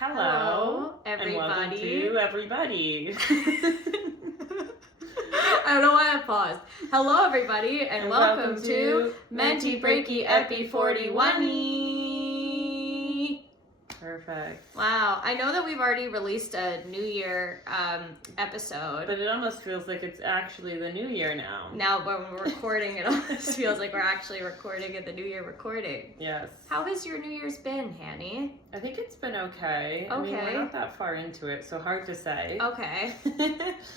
Hello, everybody. And welcome to everybody. I don't know why I paused. Hello, everybody, and welcome to Menti Breaky Epi 41. Perfect. Wow, I know that we've already released a New Year episode. But it almost feels like it's actually the New Year now. Now, when we're recording, it almost feels like we're actually recording at the New Year recording. Yes. How has your New Year's been, Hanny? I think it's been okay. I mean, we're not that far into it, so hard to say. Okay.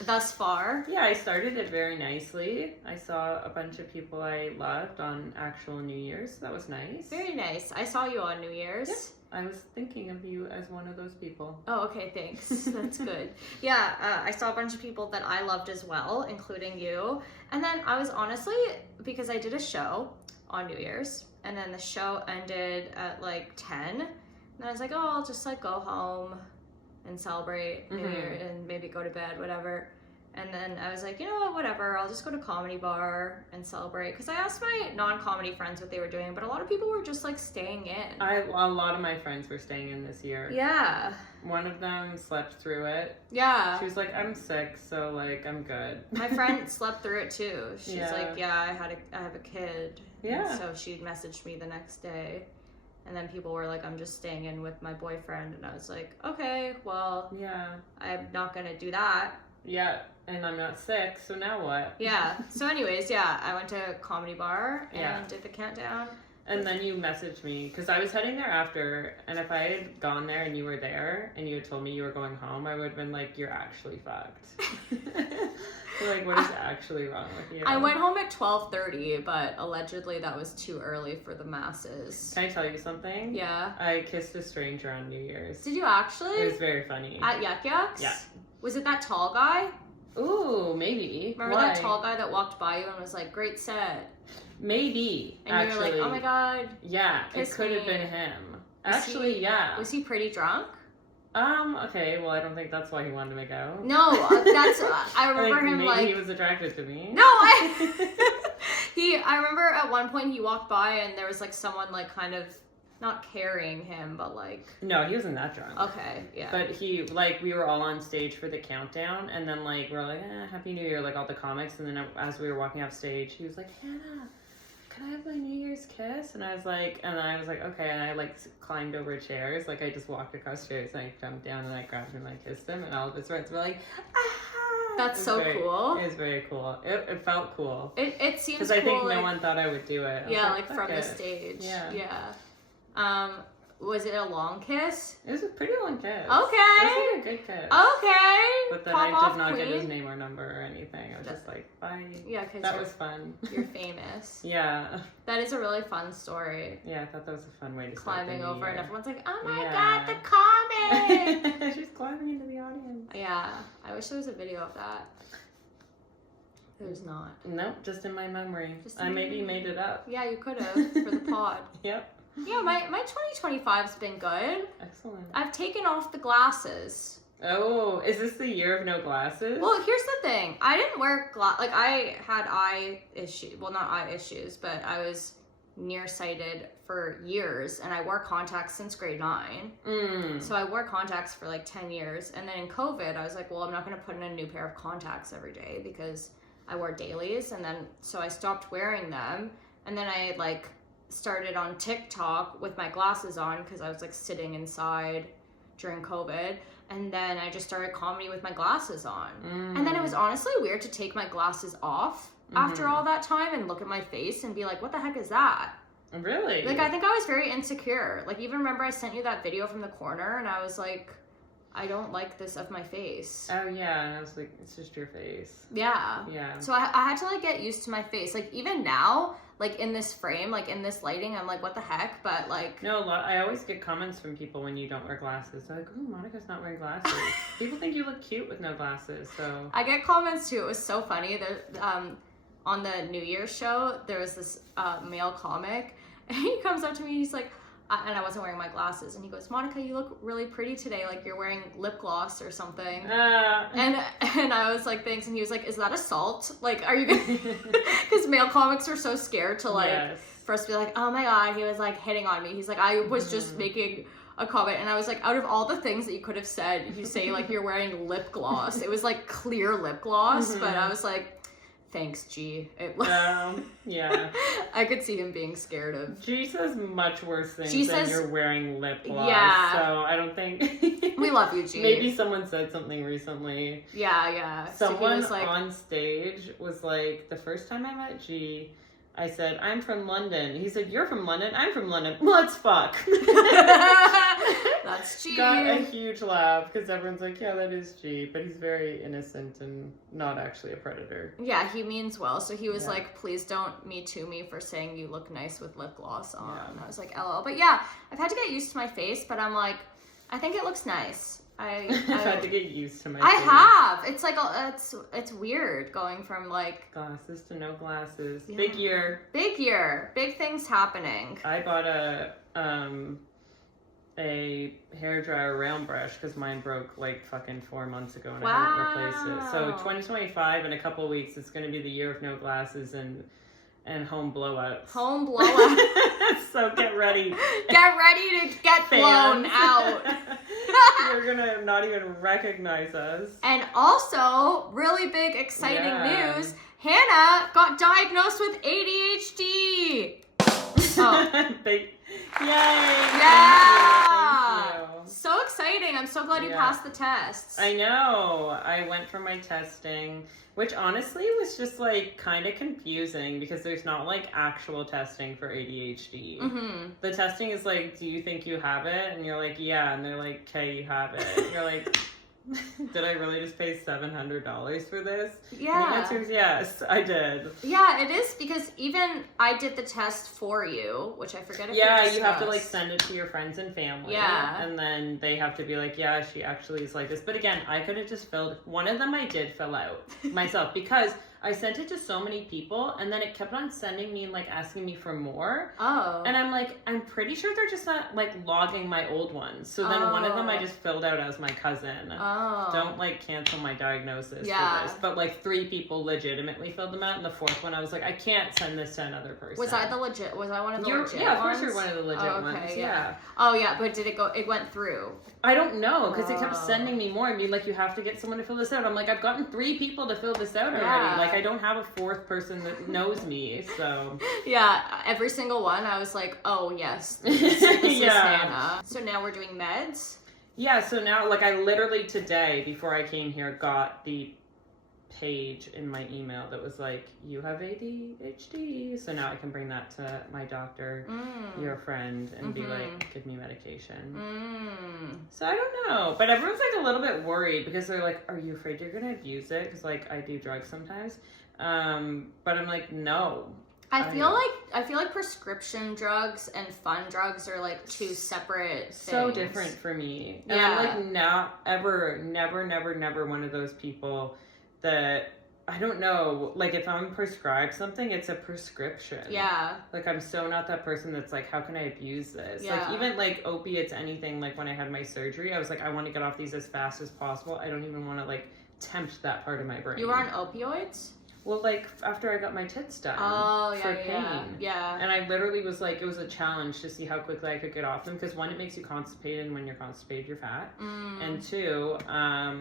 Thus far? Yeah, I started it very nicely. I saw a bunch of people I loved on actual New Year's. So that was nice. Very nice. I saw you on New Year's. Yep. I was thinking of you as one of those people. Oh, okay, thanks. That's good. Yeah, I saw a bunch of people that I loved as well, including you. And then I was honestly, because I did a show on New Year's, and then the show ended at like 10. And I was like, oh, I'll just like go home and celebrate New Year and maybe go to bed, whatever. And then I was like, you know what, whatever, I'll just go to comedy bar and celebrate. Because I asked my non-comedy friends what they were doing, but a lot of people were just like staying in. A lot of my friends were staying in this year. Yeah. One of them slept through it. Yeah. She was like, I'm sick, so like, I'm good. My friend slept through it too. She's like, yeah, I have a kid. Yeah. And so she messaged me the next day. And then people were like, I'm just staying in with my boyfriend. And I was like, okay, well, yeah, I'm not going to do that. Yeah, and I'm not sick, so now what? Yeah. So anyways, yeah, I went to a comedy bar and did the countdown. And then you messaged me, because I was heading there after, and if I had gone there and you were there, and you had told me you were going home, I would have been like, you're actually fucked. Like, what is actually wrong with you? I went home at 12:30, but allegedly that was too early for the masses. Can I tell you something? Yeah. I kissed a stranger on New Year's. Did you actually? It was very funny. At Yuck Yucks? Yeah. Was it that tall guy? Ooh, maybe. Remember that tall guy that walked by you and was like, great set? Maybe, and actually. And you were like, oh my god. Yeah, it could have been him. Actually, yeah. Was he pretty drunk? Okay, well, I don't think that's why he wanted me to go. No, that's, I remember him maybe like... he was attracted to me. No, I remember at one point he walked by and there was like someone like kind of, not carrying him, but like... No, he wasn't that drunk. Okay, yeah. But he, like, we were all on stage for the countdown, and then, like, we're like, Happy New Year, like, all the comics, and then as we were walking off stage, he was like, Hannah, can I have my New Year's kiss? And I was like, okay, and I, like, climbed over chairs, like, I just walked across chairs, and I jumped down, and I grabbed him, and I kissed him, and all of his friends were like, ah! That's so cool. It was very cool. It felt cool. It seems cool. Because I think no one thought I would do it. Yeah, like from the stage. Yeah. Was it a long kiss? It was a pretty long kiss. Okay. It was like a good kiss. Okay. But then I did not get his name or number or anything. I was just like, bye. Yeah, because that was fun. You're famous. Yeah. That is a really fun story. Yeah, I thought that was a fun way to climbing over and everyone's like, oh my god, the comic! She's climbing into the audience. Yeah, I wish there was a video of that. There's not. Nope, just in my memory. I maybe made it up. Yeah, you could have for the pod. Yep. Yeah, my 2025's been good. Excellent. I've taken off the glasses. Oh, is this the year of no glasses? Well, here's the thing. I didn't wear like I had eye issues. Well, not eye issues, but I was nearsighted for years, and I wore contacts since grade 9. So I wore contacts for like 10 years, and then in COVID, I was like, well, I'm not going to put in a new pair of contacts every day because I wore dailies, and then so I stopped wearing them, and then I like started on TikTok with my glasses on because I was like sitting inside during COVID, and then I just started comedy with my glasses on. And then it was honestly weird to take my glasses off after all that time and look at my face and be like, what the heck is that? Really? Like, I think I was very insecure. Like, even remember I sent you that video from the corner and I was like, I don't like this of my face. Oh yeah, and I was like, it's just your face. Yeah. Yeah. So I had to like get used to my face. Like even now, like in this frame, like in this lighting, I'm like, what the heck? But like... No, I always get comments from people when you don't wear glasses. They're like, oh, Monica's not wearing glasses. People think you look cute with no glasses, so... I get comments too. It was so funny. On the New Year's show, there was this male comic, and he comes up to me and he's like, and I wasn't wearing my glasses, and he goes, Monica, you look really pretty today, like you're wearing lip gloss or something. And I was like, thanks, and he was like, is that assault? Like, are you gonna... Because male comics are so scared to like, for us to be like, oh my god, he was like hitting on me. He's like, I was just making a comment, and I was like, out of all the things that you could have said, you say like you're wearing lip gloss. It was like clear lip gloss, but I was like, thanks, G. Yeah. I could see him being scared of. G says much worse things than you're wearing lip gloss. Yeah. So I don't think. We love you, G. Maybe someone said something recently. Yeah. Someone so on stage was like, the first time I met G, I said, I'm from London. He said, you're from London? I'm from London. Let's fuck. That's G. Got a huge laugh because everyone's like, yeah, that is G. But he's very innocent and not actually a predator. Yeah, he means well. So he was like, please don't Me Too me for saying you look nice with lip gloss on. Yeah. I was like, LOL. But yeah, I've had to get used to my face, but I'm like, I think it looks nice. I've had to get used to my face. I have. It's like, it's weird going from like... glasses to no glasses. Yeah. Big year. Big year. Big things happening. I bought a hairdryer round brush because mine broke like fucking 4 months ago and I haven't replaced it. So 2025, in a couple of weeks, it's going to be the year of no glasses and home blowouts. Home blowouts. So get ready. Get ready to get blown out. You're gonna not even recognize us. And also, really big, exciting news. Hannah got diagnosed with ADHD. Oh. Yay! Yeah! Thank you. So exciting. I'm so glad you passed the tests. I know. I went for my testing, which honestly was just like kind of confusing because there's not like actual testing for ADHD. Mm-hmm. The testing is like, do you think you have it? And you're like, yeah. And they're like, okay, you have it. And you're like, did I really just pay $700 for this? Yeah. And the answer is yes, I did. Yeah, it is because even I did the test for you, which I forget if you have to like send it to your friends and family. Yeah. And then they have to be like, yeah, she actually is like this. But again, I could have just filled one of them. I did fill out myself because I sent it to so many people and then it kept on sending me and like asking me for more. Oh. And I'm like, I'm pretty sure they're just not like logging my old ones. So then one of them I just filled out as my cousin. Oh. Don't like cancel my diagnosis for this. But like 3 people legitimately filled them out, and the 4th one I was like, I can't send this to another person. Was I one of the legit ones? Yeah, of course you're one of the legit ones. Yeah. Oh yeah, but did it go? It went through. I don't know because it kept sending me more. I mean, like, you have to get someone to fill this out. I'm like, I've gotten 3 people to fill this out already. Like, I don't have a 4th person that knows me. So yeah, every single one I was like, oh yes, this is Hannah. So now we're doing meds. Yeah, so now, like, I literally today, before I came here, got the page in my email that was like, you have ADHD. So now I can bring that to my doctor, your friend, and be like, give me medication. So I don't know. But everyone's like a little bit worried because they're like, are you afraid you're going to abuse it? Because like I do drugs sometimes. But I'm like, no. I feel like prescription drugs and fun drugs are like 2 separate things. So different for me. And I'm like never one of those people that, I don't know, like if I'm prescribed something, it's a prescription. Yeah. Like I'm so not that person that's like, how can I abuse this? Yeah. Like even like opiates, anything, like when I had my surgery, I was like, I want to get off these as fast as possible. I don't even want to like tempt that part of my brain. You were on opioids? Well, like, after I got my tits done for pain. Yeah. And I literally was like, it was a challenge to see how quickly I could get off them. Because 1, it makes you constipated, and when you're constipated, you're fat. And 2, I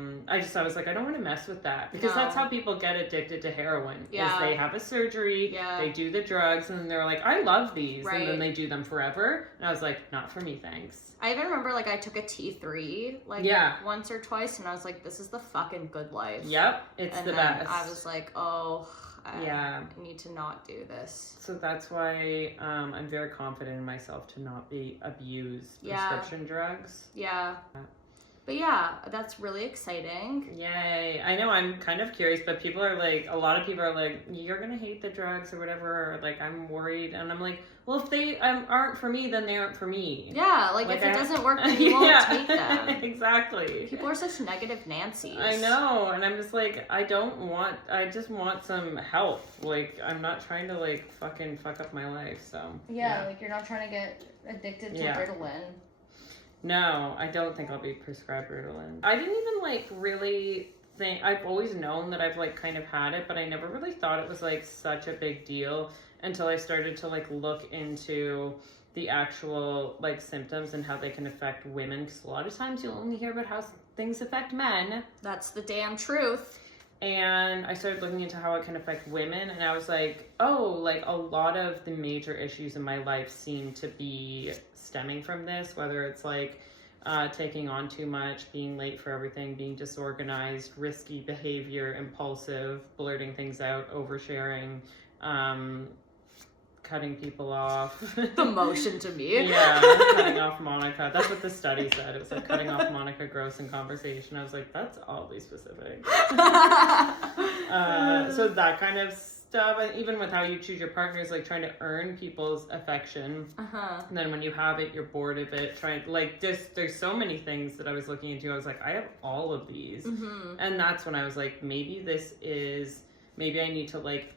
was like, I don't want to mess with that. Because that's how people get addicted to heroin. Yeah. Is they have a surgery, they do the drugs, and then they're like, I love these. Right. And then they do them forever. And I was like, not for me, thanks. I even remember, like, I took a T3, like, once or twice, and I was like, this is the fucking good life. Yep, it's the best. I was like, oh, I need to not do this. So that's why I'm very confident in myself to not abuse prescription drugs. Yeah. But yeah, that's really exciting. Yay. I know, I'm kind of curious, but people are like, a lot of people are like, you're going to hate the drugs or whatever, or like, I'm worried. And I'm like, well, if they aren't for me, then they aren't for me. Yeah, like if it doesn't work, then you won't take them. Exactly. People are such negative Nancy's. I know, and I'm just like, I just want some help. Like, I'm not trying to like fucking fuck up my life, so. Yeah, like you're not trying to get addicted to Ritalin. No, I don't think I'll be prescribed Ritalin. I didn't even like really think, I've always known that I've like kind of had it, but I never really thought it was like such a big deal until I started to like look into the actual like symptoms and how they can affect women, because a lot of times you'll only hear about how things affect men. That's the damn truth. And I started looking into how it can affect women, and I was like, oh, like a lot of the major issues in my life seem to be stemming from this, whether it's like taking on too much, being late for everything, being disorganized, risky behavior, impulsive, blurting things out, oversharing, cutting people off. The motion to me. Yeah, cutting off Monica. That's what the study said. It was like cutting off Monica gross in conversation. I was like, that's oddly specific. So that kind of stuff, and even with how you choose your partners, like trying to earn people's affection. And then when you have it, you're bored of it. Trying like there's so many things that I was looking into. I was like, I have all of these, and that's when I was like, maybe I need to like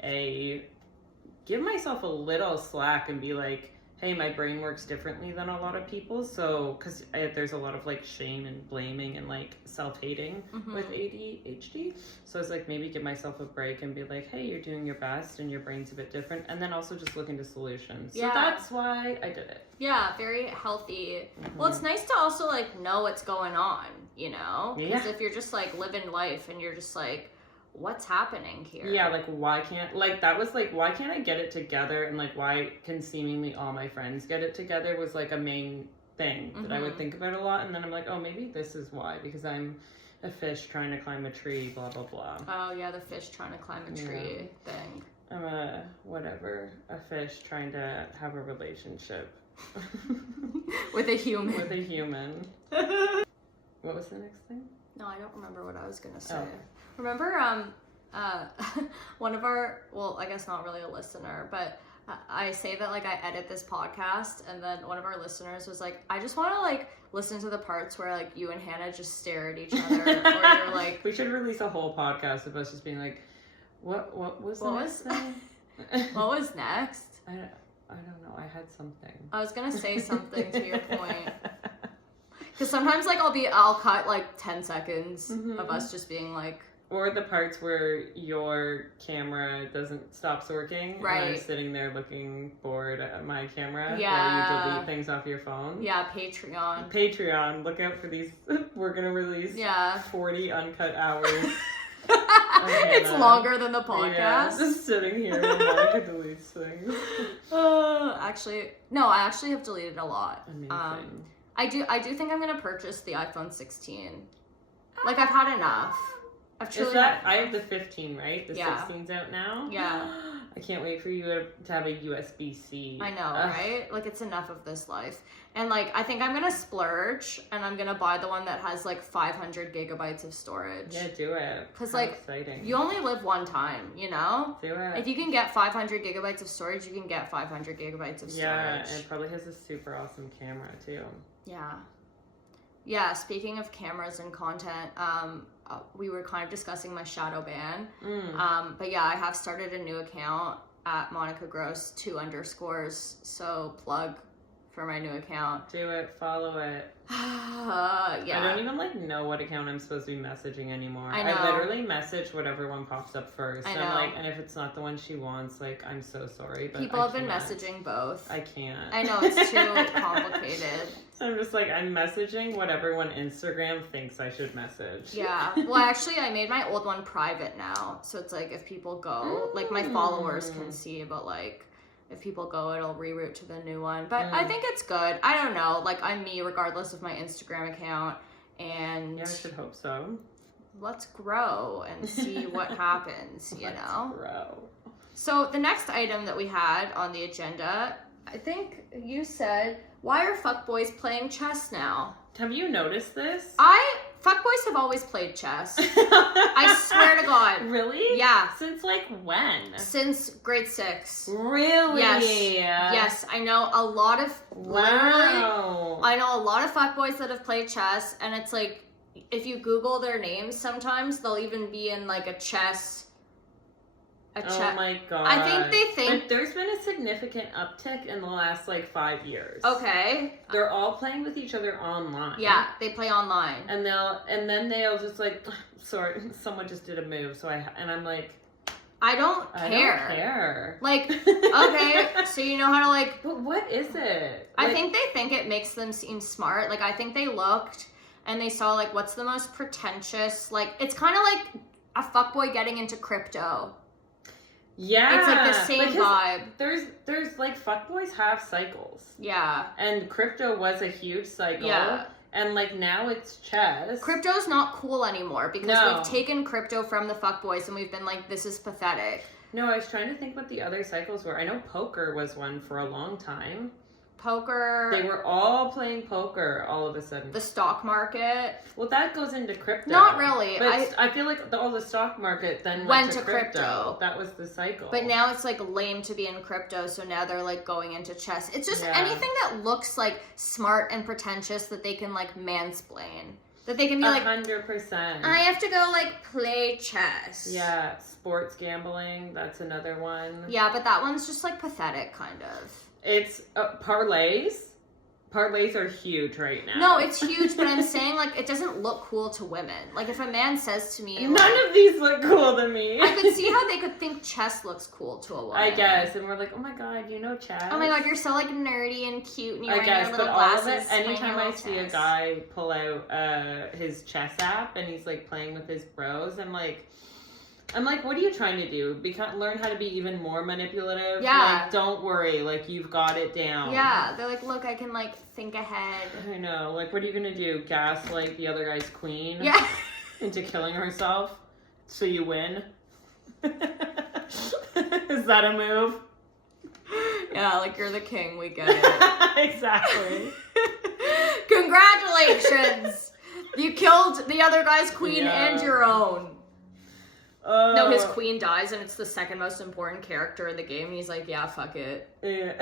give myself a little slack and be like, hey, my brain works differently than a lot of people. So, because there's a lot of like shame and blaming and like self-hating with ADHD. So I was like, maybe give myself a break and be like, hey, you're doing your best and your brain's a bit different. And then also just look into solutions. So that's why I did it. Yeah, very healthy. Well, it's nice to also like know what's going on, you know? Because if you're just like living life and you're just like, what's happening here? Yeah, like why can't I get it together, and like why can seemingly all my friends get it together was like a main thing that I would think about a lot. And then I'm like, oh, maybe this is why, because I'm a fish trying to climb a tree, blah blah blah. Oh yeah, the fish trying to climb a tree thing. I'm a fish trying to have a relationship with a human. What was the next thing? No, I don't remember what I was gonna say. Remember, one of our, well, I guess not really a listener, but I say that like I edit this podcast, and then one of our listeners was like, I just want to like listen to the parts where like you and Hannah just stare at each other, or you're like. We should release a whole podcast of us just being like, what was the next thing? What was next? I don't know. I had something. I was gonna say something to your point. Because sometimes like I'll cut like 10 seconds of us just being like. Or the parts where your camera stops working. Right. And I'm sitting there looking bored at my camera. Yeah. While you delete things off your phone. Yeah, Patreon. Patreon. Look out for these. We're going to release 40 uncut hours. It's longer than the podcast. Yeah, just sitting here and Monica deletes things. Actually, no, I actually have deleted a lot. Amazing. I do think I'm going to purchase the iPhone 16. Like, I've had enough. I have the 15, right? The 16's out now? Yeah. I can't wait for you to have a USB-C. I know, right? Like, it's enough of this life. And, like, I think I'm going to splurge, and I'm going to buy the one that has, like, 500 gigabytes of storage. Yeah, do it. Because, like, exciting. You only live one time, you know? Do it. If you can get 500 gigabytes of storage, you can get 500 gigabytes of storage. Yeah, and it probably has a super awesome camera, too. Yeah. Yeah, speaking of cameras and content, we were kind of discussing my shadow ban. But yeah, I have started a new account at Monica Gross 2_. So plug for my new account. Do it, follow it. Yeah. I don't even know what account I'm supposed to be messaging anymore. I know. I literally message whatever one pops up first. I know. And if it's not the one she wants, I'm so sorry. But people have been messaging both. I can't. I know, it's too complicated. I'm just I'm messaging what everyone Instagram thinks I should message. Yeah. Well, actually, I made my old one private now. So it's if people go, my followers can see, but if people go, it'll reroute to the new one. But I think it's good. I don't know. I'm me regardless of my Instagram account. And yeah, I should hope so. Let's grow and see what happens, you know? Let's grow. So the next item that we had on the agenda, I think you said, why are fuckboys playing chess now? Have you noticed this? Fuckboys have always played chess. I swear to God. Really? Yeah. Since when? Since grade 6. Really? Yes. I know a lot of I know a lot of fuckboys that have played chess, and it's if you Google their names, sometimes they'll even be in a chess. Oh my God. I think they think there's been a significant uptick in the last 5 years. Okay. They're all playing with each other online. Yeah, they play online. And then they'll just sorry, someone just did a move. I'm I don't I care. don't care. Like, okay, so you know how to like... But what is it? I think they think it makes them seem smart. Like, I think they looked and they saw, like, what's the most pretentious... Like, it's kind of like a fuckboy getting into crypto. Yeah. It's like the same vibe. There's like, fuckboys have cycles. Yeah. And crypto was a huge cycle. Yeah. And, like, now it's chess. Crypto's not cool anymore because we've taken crypto from the fuckboys and we've been like, this is pathetic. No, I was trying to think what the other cycles were. I know poker was one for a long time. Poker. They were all playing poker all of a sudden. The stock market. Well, that goes into crypto. Not really. But I feel like the stock market then went to crypto. That was the cycle. But now it's like lame to be in crypto, so now they're like going into chess. It's just anything that looks like smart and pretentious that they can like mansplain. That they can be like 100%. I have to go like play chess. Yeah, sports gambling, that's another one. Yeah, but that one's just like pathetic kind of. It's parlays. Parlays are huge right now. No, it's huge, but I'm saying, like, it doesn't look cool to women. Like, if a man says to me... None like, of these look cool to me. I could see how they could think chess looks cool to a woman. I guess. And we're like, oh my god, you know chess? Oh my god, you're so, like, nerdy and cute, and you're wearing your little but glasses. All of it, anytime I see a guy pull out his chess app, and he's, like, playing with his bros, I'm like, what are you trying to do? Learn how to be even more manipulative? Yeah. Like, don't worry. Like, you've got it down. Yeah. They're like, look, I can, like, think ahead. I know. Like, what are you going to do? Gaslight the other guy's queen? Yeah. Into killing herself? So you win? Is that a move? Yeah, like, you're the king. We get it. Exactly. Congratulations! You killed the other guy's queen and your own. No, his queen dies, and it's the second most important character in the game, and he's like, yeah, fuck it. Yeah.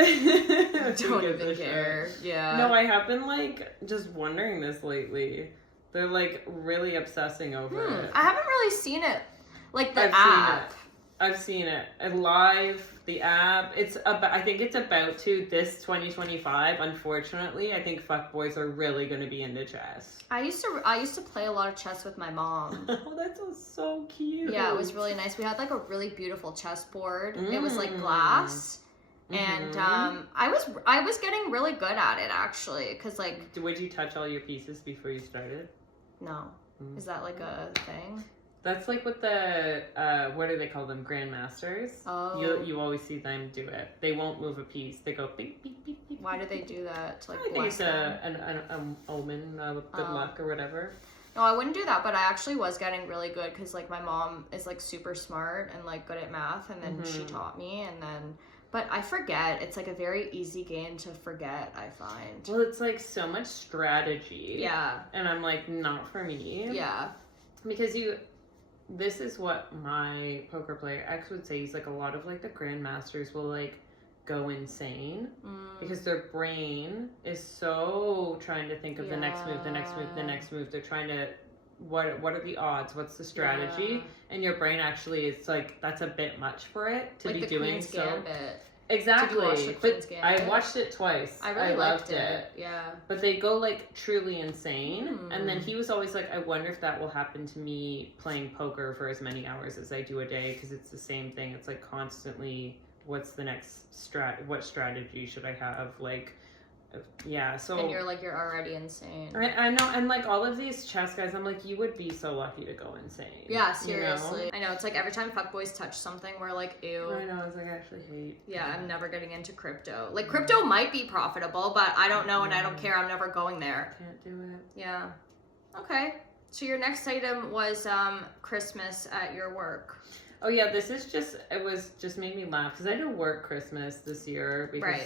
Don't even care. Yeah. No, I have been, like, just wondering this lately. They're, like, really obsessing over it. I haven't really seen it. Like, the app. I've seen it. Live, the app. I think it's about to this 2025. Unfortunately, I think fuckboys are really going to be into chess. I used to play a lot of chess with my mom. Oh, that sounds so cute. Yeah, it was really nice. We had like a really beautiful chessboard. It was like glass. And I was getting really good at it actually, cuz like would you touch all your pieces before you started? No. Is that like a thing? That's like what the, what do they call them? Grandmasters. Oh. You always see them do it. They won't move a piece. They go beep, beep, beep, beep. Why do they do that? To like I think it's an omen of good luck or whatever. No, I wouldn't do that, but I actually was getting really good because like my mom is like super smart and like good at math, and then she taught me, and then... But I forget. It's like a very easy game to forget, I find. Well, it's like so much strategy. Yeah. And I'm like, not for me. Yeah. Because this is what my poker player ex would say. He's like, a lot of like the grandmasters will like go insane because their brain is so trying to think of the next move, the next move, the next move. They're trying to, what are the odds? What's the strategy? Yeah. And your brain actually is like, that's a bit much for it to be doing. Queen's Gambit. Exactly. Did you watch the Queen's Gambit? I watched it twice. I really loved it. Yeah. But they go like truly insane. And then he was always like, I wonder if that will happen to me playing poker for as many hours as I do a day, because it's the same thing. It's like constantly, what's the next what strategy should I have? Like, yeah, so... And you're like, you're already insane. I know, and like all of these chess guys, I'm like, you would be so lucky to go insane. Yeah, seriously. You know? I know, it's like every time fuckboys touch something, we're like, ew. I know, it's like, I actually hate... Yeah, I'm never getting into crypto. Like, crypto might be profitable, but I don't know and I don't care. I'm never going there. Can't do it. Yeah. Okay. So your next item was Christmas at your work. Oh yeah, it was just made me laugh because I didn't work Christmas this year because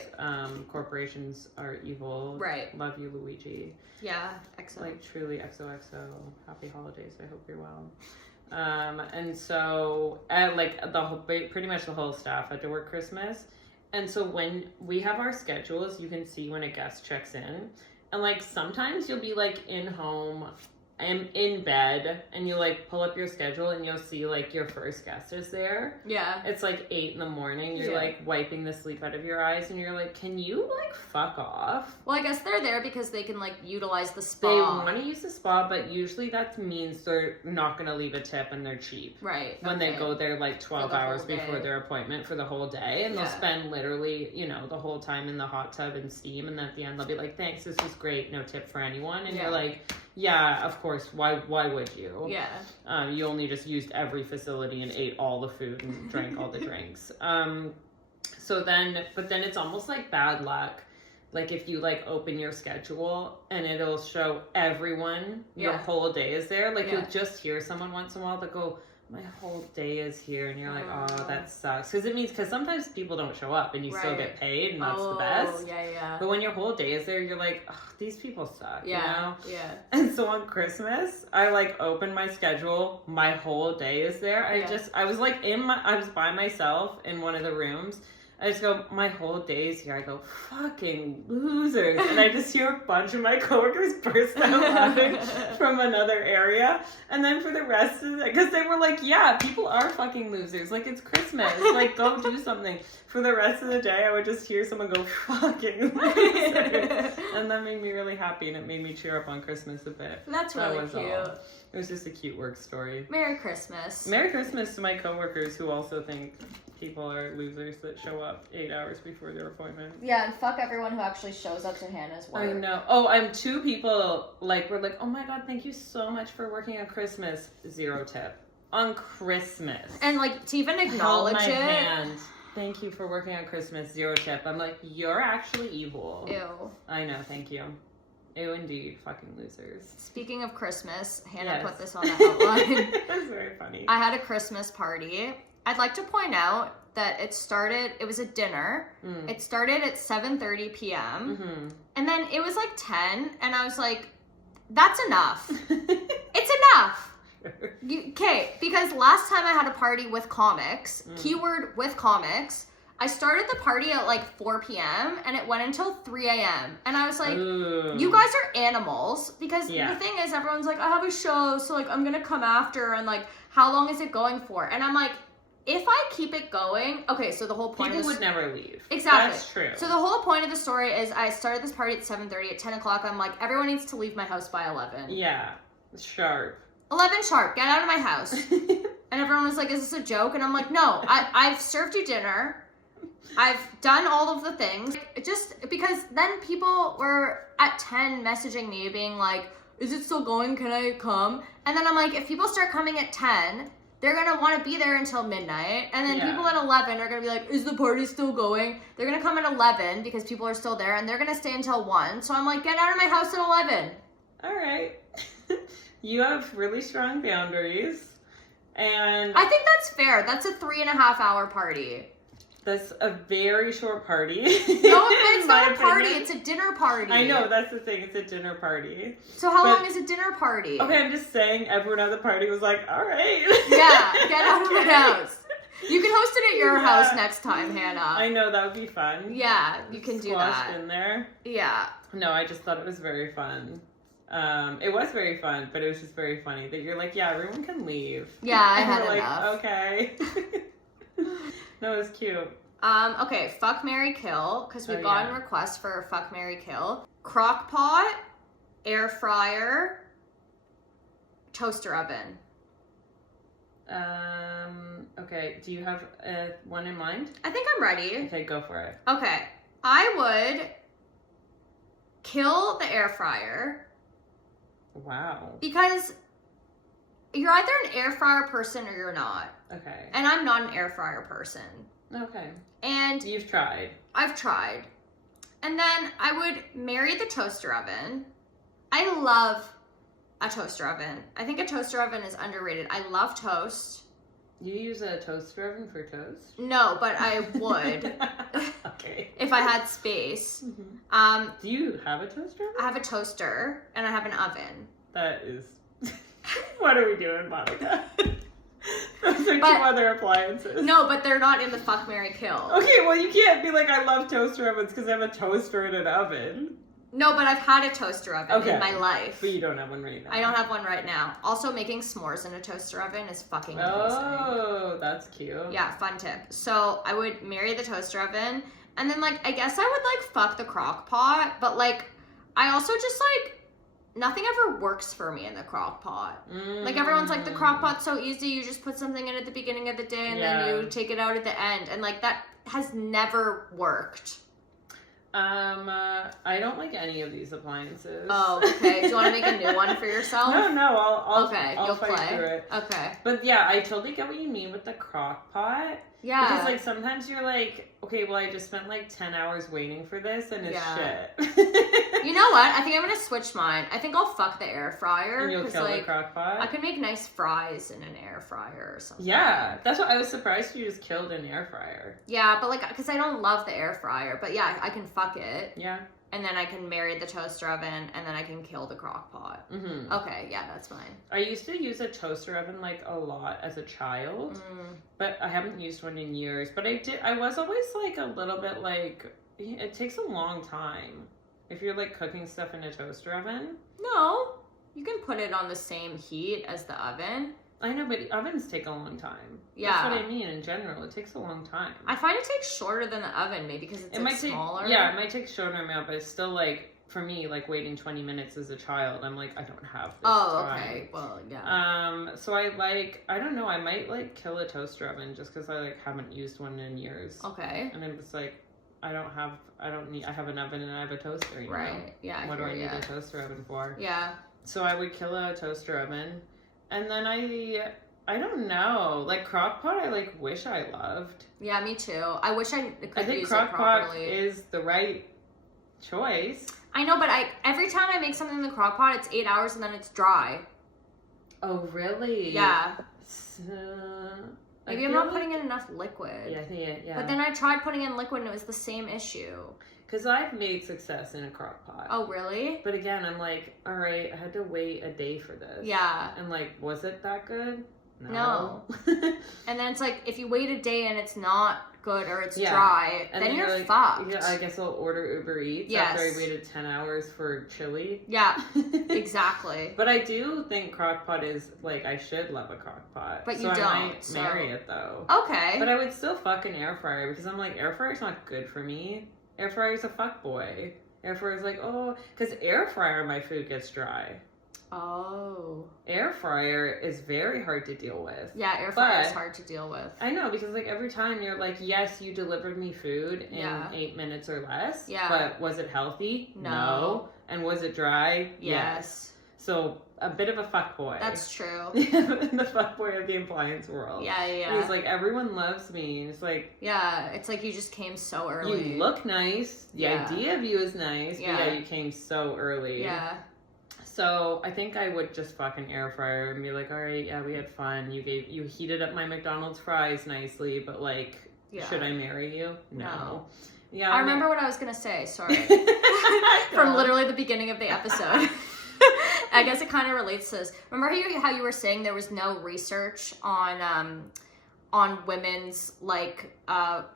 corporations are evil. Right. Love you, Luigi. Yeah, XO. Like truly XOXO. Happy holidays. I hope you're well. And so like pretty much the whole staff had to work Christmas. And so when we have our schedules, you can see when a guest checks in. And like sometimes you'll be like in home am in bed and you like pull up your schedule and you'll see like your first guest is there. Yeah. It's like 8 a.m. You're like wiping the sleep out of your eyes and you're like, can you like fuck off? Well, I guess they're there because they can like utilize the spa. They want to use the spa, but usually that means they're not going to leave a tip and they're cheap. Right. When they go there like 12 hours before their appointment for the whole day, and they'll spend literally, you know, the whole time in the hot tub and steam, and at the end they'll be like, thanks, this was great, no tip for anyone. And you're like, yeah, of course, why would you? Yeah. You only just used every facility and ate all the food and drank all the drinks. So then it's almost like bad luck. Like if you like open your schedule and it'll show everyone your whole day is there. Like you'll just hear someone once in a while that go, my whole day is here, and you're like, oh, that sucks. Because sometimes people don't show up and you still get paid, and that's the best. Yeah. But when your whole day is there, you're like, oh, these people suck, you know? Yeah. And so on Christmas, I like open my schedule, my whole day is there. I was like I was by myself in one of the rooms. I just go, my whole day's here. I go, fucking losers. And I just hear a bunch of my coworkers burst out laughing from another area. And then for the rest of it, because they were like, yeah, people are fucking losers. Like, it's Christmas. Like, go do something. For the rest of the day, I would just hear someone go, fucking losers. And that made me really happy, and it made me cheer up on Christmas a bit. That's really cute. It was just a cute work story. Merry Christmas. Merry Christmas to my coworkers who also think people are losers that show up 8 hours before their appointment. Yeah, and fuck everyone who actually shows up to Hannah's work. I know. Oh, I'm 2 people were like, oh my god, thank you so much for working on Christmas. 0 tip. On Christmas. And like to even acknowledge Held my it. hand. Thank you for working on Christmas. 0 tip. I'm like, you're actually evil. Ew. I know, thank you. Ew, indeed, fucking losers. Speaking of Christmas, Hannah put this on the outline. That's very funny. I had a Christmas party. I'd like to point out that it was a dinner. It started at 7:30 p.m. Mm-hmm. And then it was like 10, and I was like, that's enough. It's enough. Okay, because last time I had a party with comics, keyword with comics, I started the party at like 4 p.m. and it went until 3 a.m. And I was like, you guys are animals. Because the thing is, everyone's like, I have a show, so like I'm gonna come after, and like, how long is it going for? And I'm like, if I keep it going, okay, so the whole point People would never leave. Exactly. That's true. So the whole point of the story is I started this party at 7:30. At 10 o'clock, I'm like, everyone needs to leave my house by 11. Yeah, sharp. 11 sharp, get out of my house. And everyone was like, is this a joke? And I'm like, no, I've served you dinner. I've done all of the things. Just because then people were at 10 messaging me being like, is it still going? Can I come? And then I'm like, if people start coming at 10, they're going to want to be there until midnight. And then people at 11 are going to be like, is the party still going? They're going to come at 11 because people are still there, and they're going to stay until 1. So I'm like, get out of my house at 11. All right. You have really strong boundaries. And I think that's fair. That's a 3.5 hour party. That's a very short party. No, it's not a party. It's a dinner party. I know, that's the thing. It's a dinner party. So how long is a dinner party? Okay, I'm just saying everyone at the party was like, all right. Yeah, get out of my house. You can host it at your house next time, Hannah. I know, that would be fun. Yeah, you can do that. Squashed in there. Yeah. No, I just thought it was very fun. It was very fun, but it was just very funny that you're like, yeah, everyone can leave. Yeah, I and had we're enough. like, okay. No, it was cute. Okay, fuck, marry, kill, because we've gotten requests for fuck, marry, kill. Crock pot, air fryer, toaster oven. Okay, do you have one in mind? I think I'm ready. Okay, go for it. Okay, I would kill the air fryer. Wow. Because you're either an air fryer person or you're not. Okay. And I'm not an air fryer person. Okay. And you've tried. I've tried. And then I would marry the toaster oven. I love a toaster oven. I think a toaster oven is underrated. I love toast. You use a toaster oven for toast? No, but I would. Okay. If I had space. Mm-hmm. Do you have a toaster oven? I have a toaster and I have an oven. That is... What are we doing, Monica? Those are 2 other appliances. No, but they're not in the fuck, marry, kill. Okay, well, you can't be like, I love toaster ovens because I have a toaster and an oven. No, but I've had a toaster oven in my life. But you don't have one right now. I don't have one right now. Also, making s'mores in a toaster oven is fucking amazing. Oh, that's cute. Yeah, fun tip. So I would marry the toaster oven, and then like I guess I would like fuck the crock pot, but like I also just like nothing ever works for me in the crock pot. Like everyone's like the crock pot's so easy, you just put something in at the beginning of the day and then you take it out at the end, and like that has never worked. I don't like any of these appliances. Oh, okay. Do you want to make a new one for yourself? No, I'll you'll fight play. through it. Okay. But yeah, I totally get what you mean with the crock pot. Yeah. Because like sometimes you're like, okay, well I just spent like 10 hours waiting for this and it's shit. You know what? I think I'm gonna switch mine. I think I'll fuck the air fryer. And you'll kill like, the crock pot? I could make nice fries in an air fryer or something. Yeah, that's what I was surprised you just killed an air fryer. Yeah, but like, because I don't love the air fryer, but yeah, I can fuck it. Yeah. And then I can marry the toaster oven, and then I can kill the crock pot. Mm-hmm. Okay, yeah, that's fine. I used to use a toaster oven like a lot as a child, but I haven't used one in years. But I was always like a little bit like, it takes a long time if you're like cooking stuff in a toaster oven. No, you can put it on the same heat as the oven. I know, but ovens take a long time. Yeah. That's what I mean in general. It takes a long time. I find it takes shorter than the oven, maybe because it's like smaller. Yeah, it might take shorter amount, but it's still like, for me, like waiting 20 minutes as a child, I'm like, I don't have this time. Okay. Well, yeah. So I don't know, I might like kill a toaster oven just because I like haven't used one in years. Okay. And I'm just like, I have an oven and I have a toaster, you know? Yeah. What do I need a toaster oven for? Yeah. So I would kill a toaster oven. And then I don't know, like crock pot I like wish I loved. Yeah, me too. I wish I could I think use crock it properly. pot is the right choice. I know, but every time I make something in the crock pot, it's 8 hours and then it's dry. Oh, really? Yeah. Maybe I'm not putting in enough liquid. Yeah, I think yeah. But then I tried putting in liquid and it was the same issue. Because I've made success in a crock pot. Oh, really? But again, I'm like, all right, I had to wait a day for this. Yeah. And like, was it that good? No. And then it's like, if you wait a day and it's not good or it's dry, and then you're like, fucked. Yeah, I guess I'll order Uber Eats after I waited 10 hours for chili. Yeah, exactly. But I do think crock pot is, like, I should love a crock pot. But you I don't. might marry it, though. Okay. But I would still fuck an air fryer because I'm like, air fryer's not good for me. Air fryer's a fuck boy. Air fryer's like, oh, because air fryer my food gets dry. Oh. Air fryer is very hard to deal with. Yeah, air fryer is hard to deal with. I know, because like every time you're like, yes, you delivered me food in 8 minutes or less. Yeah. But was it healthy? No. And was it dry? Yes. So a bit of a fuckboy. That's true. The fuckboy of the appliance world. Yeah. He's like, everyone loves me. And it's like, yeah, it's like you just came so early. You look nice. The idea of you is nice. Yeah. But yeah, you came so early. Yeah. So I think I would just fuck an air fryer and be like, all right, yeah, we had fun. You heated up my McDonald's fries nicely, but like, should I marry you? No. Yeah. I remember what I was gonna say. Sorry. From literally the beginning of the episode. I guess it kind of relates to this. Remember how you were saying there was no research on women's like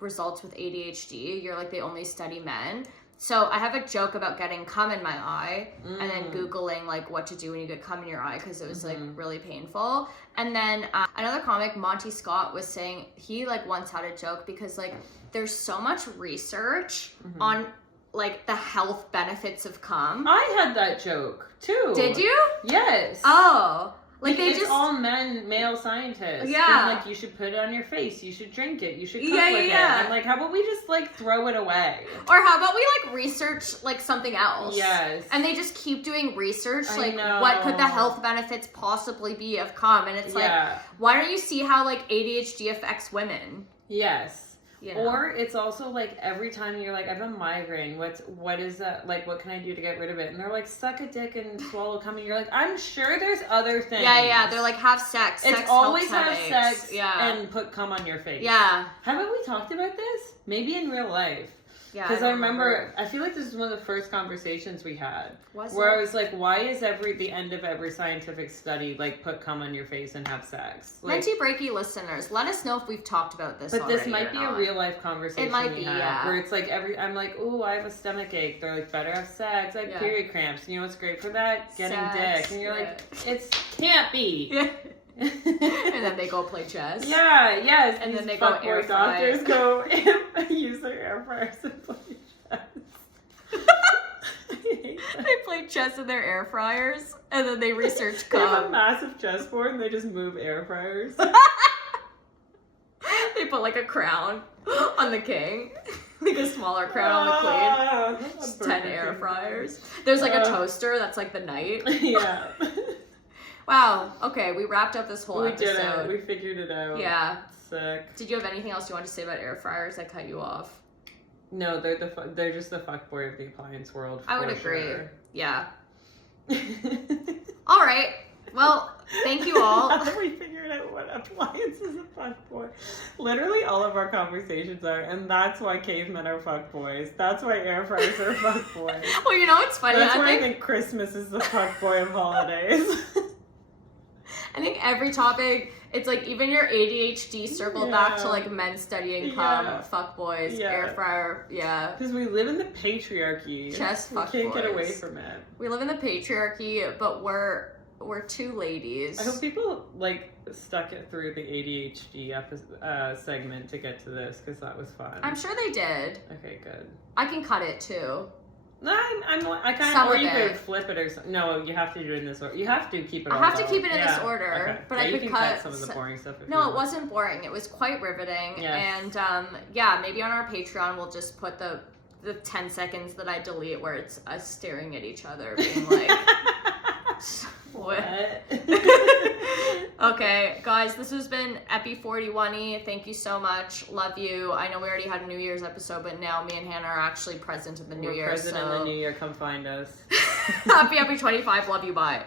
results with ADHD? You're like, they only study men. So I have a joke about getting cum in my eye and then Googling like what to do when you get cum in your eye because it was like really painful. And then another comic, Monty Scott, was saying he like once had a joke because like there's so much research on like the health benefits of cum. I had that joke too. Did you? Yes. Oh. Like they it's just all male scientists. Yeah. Being like, you should put it on your face. You should drink it. You should cook with it. I'm like, how about we just like throw it away? Or how about we like research like something else? Yes. And they just keep doing research. I know. What could the health benefits possibly be of cum? And it's like, why don't you see how like ADHD affects women? Yes. You know? Or it's also like every time you're like, I have a migraine. What is that? Like, what can I do to get rid of it? And they're like, suck a dick and swallow cum. And you're like, I'm sure there's other things. Yeah. They're like, have sex. It's sex always have headaches. sex and put cum on your face. Yeah. Haven't we talked about this? Maybe in real life. Yeah. Because I remember, I feel like this is one of the first conversations we had. Was where it? I was like, why is the end of every scientific study like put cum on your face and have sex? Like, Menti Breaky listeners, let us know if we've talked about this. But already this might be or a not. real life conversation. It might be, yeah. Where it's like I'm like, oh, I have a stomach ache. They're like, better have sex. I have period cramps. You know what's great for that? Getting dick. And you're like, it can't be. Yeah. And then they go play chess. Yeah, yes. And then they go go air doctors go use their air fryers to play chess. They play chess in their air fryers, and then they research They have a cum. massive chessboard and they just move air fryers. They put like a crown on the king, like a smaller crown on the queen. Just 10 air fryers. There's like a toaster that's like the knight. Yeah. Wow. Okay, we wrapped up this whole episode. We did it. We figured it out. Yeah. Sick. Did you have anything else you wanted to say about air fryers? I cut you off. No, they're just the fuckboy of the appliance world. I would for agree. Sure. Yeah. All right. Well, thank you all. How we figured out what appliance is a fuckboy. Literally all of our conversations are, and that's why cavemen are fuckboys. That's why air fryers are fuckboys. Well, you know what's funny? That's why I think Christmas is the fuckboy of holidays. I think every topic, it's like even your ADHD circled back to like men studying cum, fuckboys, air fryer, Because we live in the patriarchy. Chess fuckboys. We can't get away from it. We live in the patriarchy, but we're two ladies. I hope people like stuck it through the ADHD segment to get to this because that was fun. I'm sure they did. Okay, good. I can cut it too. No, I kind of, or you could flip it or something. No, you have to do it in this order. You have to keep it. I have to keep it in this order, okay. but Yeah, I you could can cut some of the boring stuff. No, it wasn't boring. It was quite riveting, and maybe on our Patreon we'll just put the 10 seconds that I delete where it's us staring at each other, being like, what? Okay, guys, this has been Epi 41. Thank you so much. Love you. I know we already had a New Year's episode, but now me and Hannah are actually present in the New Year. Present in the New Year. Come find us. Happy Epi 25. Love you. Bye.